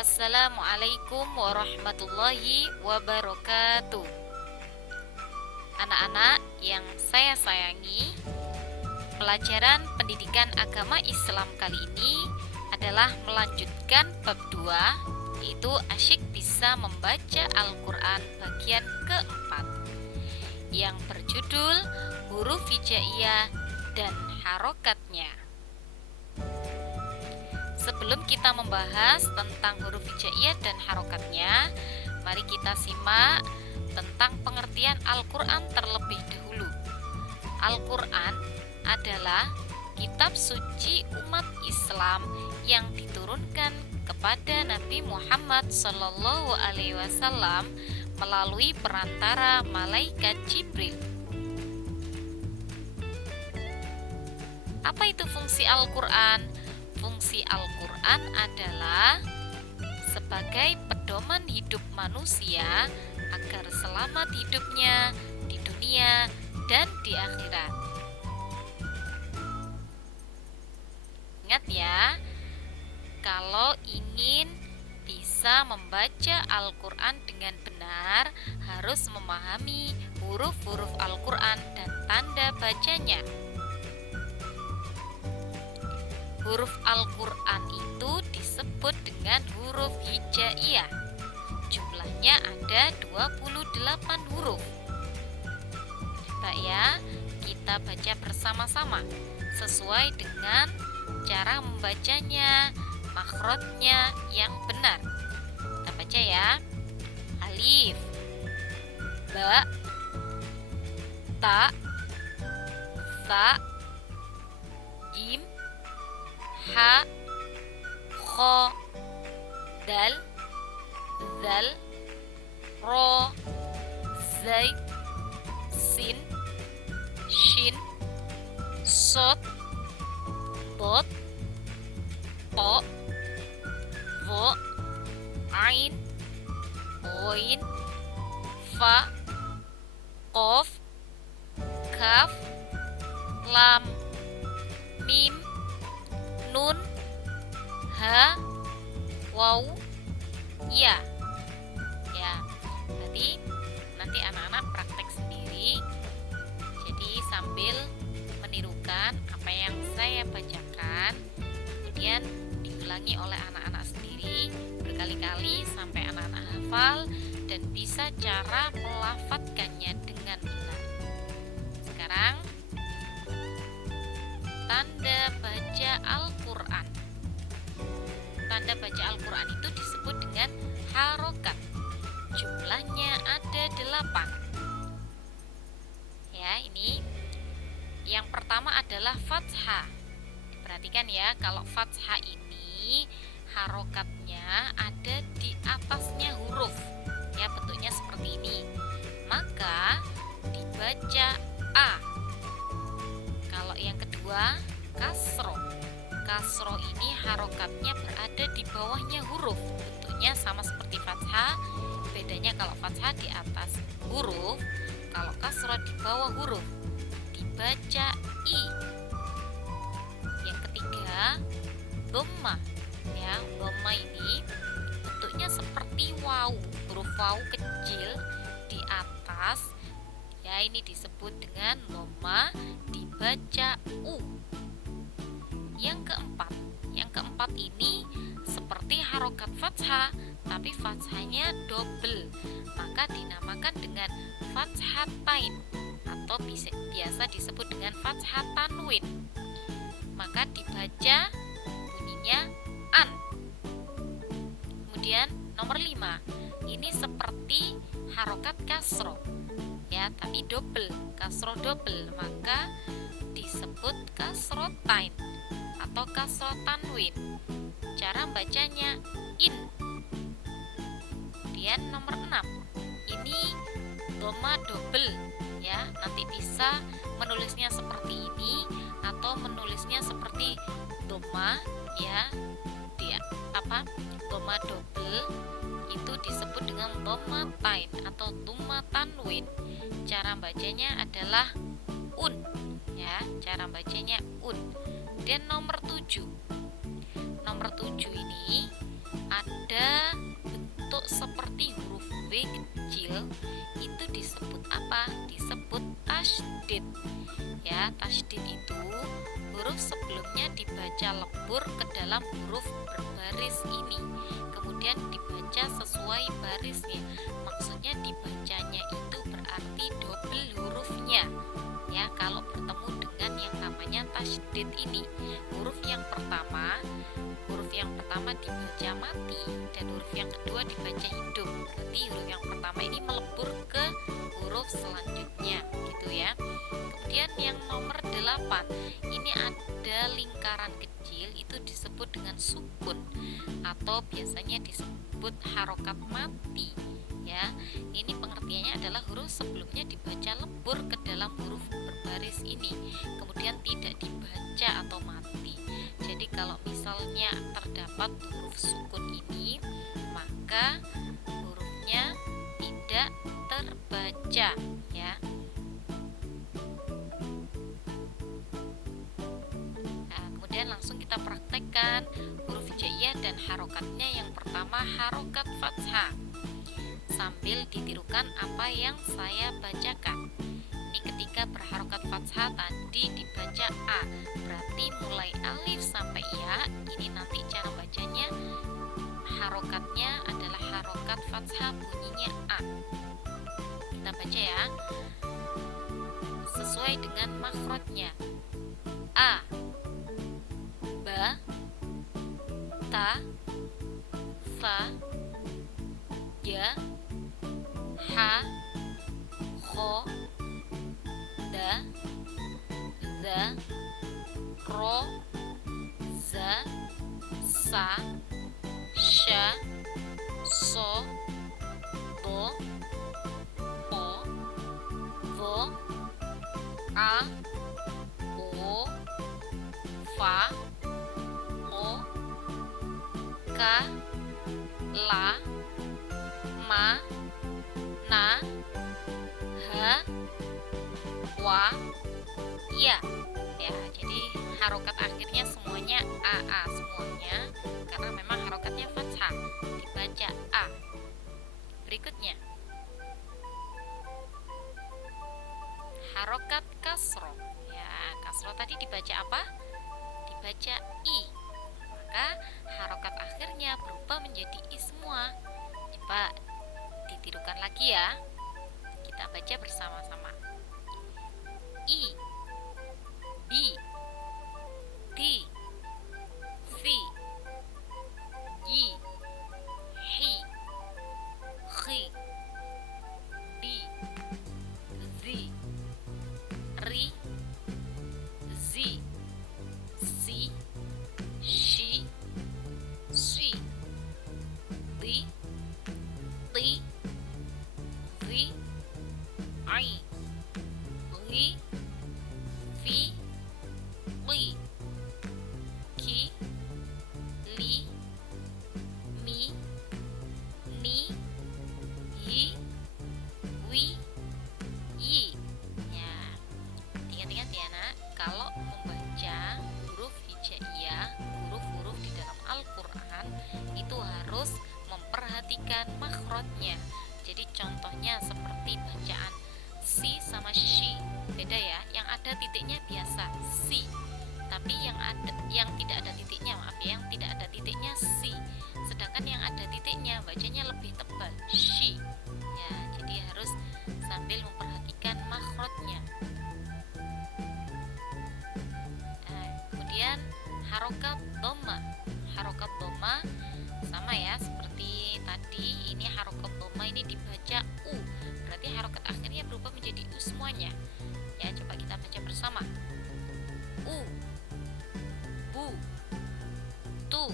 Assalamualaikum warahmatullahi wabarakatuh. Anak-anak yang saya sayangi, pelajaran pendidikan agama Islam kali ini adalah melanjutkan bab 2, yaitu asyik bisa membaca Al-Quran bagian keempat, yang berjudul huruf hijaiyah dan harokatnya. Sebelum kita membahas tentang huruf hijaiyah dan harokatnya, mari kita simak tentang pengertian Al-Quran terlebih dahulu. Al-Quran adalah kitab suci umat Islam yang diturunkan kepada Nabi Muhammad SAW melalui perantara malaikat Jibril. Apa itu fungsi Al-Quran? Fungsi Al-Quran adalah sebagai pedoman hidup manusia agar selamat hidupnya di dunia dan di akhirat. Ingat ya, kalau ingin bisa membaca Al-Quran dengan benar, harus memahami huruf-huruf Al-Quran dan tanda bacanya. Huruf Al-Quran itu disebut dengan huruf hijaiyah. Jumlahnya ada 28 huruf. Coba ya, kita baca bersama-sama sesuai dengan cara membacanya, makhrajnya yang benar. Kita baca ya. Alif, ba, ta, sa, jim, ha, kho, dal, zal, ro, zai, sin, shin, sod, bot, to, vo, ain, oin, fa, kof, kaf, lam, mim, nun, ha, waw, ya. Ya, berarti nanti anak-anak praktek sendiri. Jadi sambil menirukan apa yang saya bacakan, kemudian diulangi oleh anak-anak sendiri berkali-kali sampai anak-anak hafal dan bisa cara melafadzkannya dengan benar. Sekarang tanda baca Al-Quran. Tanda baca Al-Quran itu disebut dengan harokat. Jumlahnya ada 8. Ya, ini yang pertama adalah fathah. Perhatikan ya, kalau fathah ini harokatnya ada di atasnya huruf. Ya, bentuknya seperti ini. Maka dibaca A. Kalau yang kedua, kasro. Kasro ini harokatnya berada di bawahnya huruf. Bentuknya sama seperti fathah. Bedanya kalau fathah di atas huruf, kalau kasro di bawah huruf. Dibaca I. Yang ketiga, dhamma. Ya, dhamma ini bentuknya seperti waw. Huruf waw kecil di atas. Ya, ini disebut dengan dhamma, dibaca U. Yang keempat ini seperti harokat fathah, tapi fathahnya double, maka dinamakan dengan fathatain atau biasa disebut dengan fathah tanwin. Maka dibaca bunyinya an. Kemudian nomor 5, ini seperti harokat kasro. Ya, tapi double, kasro double, maka disebut kasrotain atau kasro tanwin. Cara bacanya in. Kemudian nomor 6, ini dhamma double, ya. Nanti bisa menulisnya seperti ini atau menulisnya seperti dhamma, ya. Dhamma double itu disebut dengan dhammatain atau dhamma tanwin. Cara bacanya adalah un, ya. Cara bacanya un. Dan nomor 7 ini ada bentuk seperti huruf W kecil, itu disebut apa? Disebut tasydid. Ya, tasydid itu huruf sebelumnya dibaca lebur ke dalam huruf berbaris ini, kemudian dibaca sesuai barisnya. Maksudnya dibacanya itu berarti double hurufnya. Ya, kalau bertemu dengan yang namanya tasydid ini, huruf yang pertama dibaca mati dan huruf yang kedua dibaca hidup. Berarti huruf yang pertama ini melebur ke huruf selanjutnya, gitu ya. Kemudian yang nomor 8, ini ada lingkaran kecil, itu disebut dengan sukun atau biasanya disebut harokat mati. Ya, ini pengertiannya adalah huruf sebelumnya dibaca lebur ke dalam huruf berbaris ini, kemudian tidak dibaca atau mati. Jadi kalau misalnya terdapat huruf sukun ini, maka hurufnya tidak terbaca, ya. Nah, kemudian langsung kita praktekkan huruf hijaiyah dan harokatnya. Yang pertama harokat fathah, sambil ditirukan apa yang saya bacakan. Ini ketika berharokat fathah tadi dibaca A, berarti mulai alif sampai ya. Ini nanti cara bacanya, harokatnya adalah harokat fathah, bunyinya A. Kita baca ya, sesuai dengan makhrajnya. A, ba, ta, fa, ya, ha, kho, da, za, ro, za, sa, sha, so, bo, o, vo, a, o, fa, o, ka, la, ma, na, ha, wa, ya. Ya, jadi harokat akhirnya semuanya AA semuanya, karena memang harokatnya fathah, dibaca A. Berikutnya harokat kasroh. Ya, kasroh tadi dibaca apa? Dibaca I. Maka harokat akhirnya berubah menjadi I semua. Coba ditirukan lagi ya. Kita baca bersama-sama. I, bi, ti, fi, yi, hi, khi, di, zi, ri, zi, si, shi, sui, li, ti, zi, ai, li, fi, li, ki, li, mi, ni, hi, wi, yi. Ya, ingat-ingat ya nak, kalau membaca huruf hijaiyah, huruf-huruf di dalam Al-Quran itu harus memperhatikan makhrajnya. Jadi contohnya seperti bacaan si sama shi, beda ya. Yang ada titiknya biasa si, tapi yang tidak ada titiknya, maaf ya, yang tidak ada titiknya si. Sedangkan yang ada titiknya bacanya lebih tebal, shi. Ya, jadi harus sambil memperhatikan makhrajnya. Nah, kemudian harokat dhamma. Harokat dhamma sama ya seperti tadi. Ini harokat dhamma ini dibaca U, berarti harokat akhirnya berubah menjadi U semuanya. Ya, coba kita baca bersama. U, bu, tu,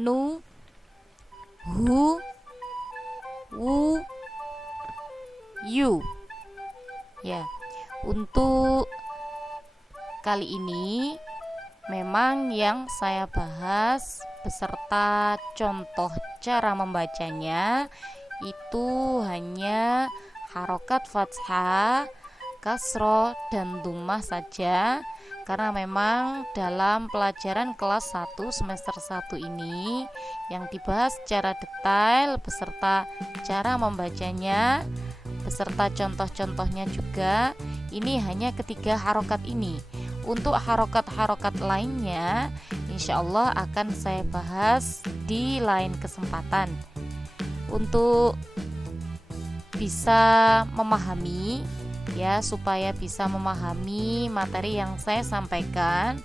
nu, hu, wu, yu. Ya, untuk kali ini memang yang saya bahas beserta contoh cara membacanya itu hanya harokat fathah, kasroh, dan dhammah saja, karena memang dalam pelajaran kelas 1 semester 1 ini yang dibahas secara detail beserta cara membacanya beserta contoh-contohnya juga ini hanya ketiga harokat ini. Untuk harokat-harokat lainnya insya Allah akan saya bahas di lain kesempatan. Untuk bisa memahami ya, supaya bisa memahami materi yang saya sampaikan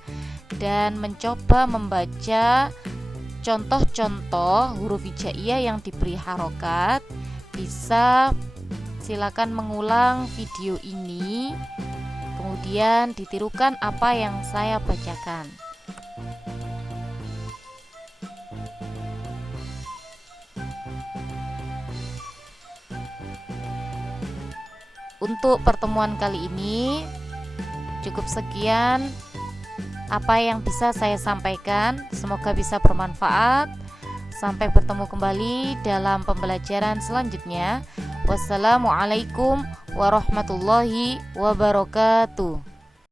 dan mencoba membaca contoh-contoh huruf hijaiyah yang diberi harokat, bisa silakan mengulang video ini, kemudian ditirukan apa yang saya bacakan. Untuk pertemuan kali ini cukup sekian apa yang bisa saya sampaikan, semoga bisa bermanfaat. Sampai bertemu kembali dalam pembelajaran selanjutnya. Wassalamualaikum warahmatullahi wabarakatuh.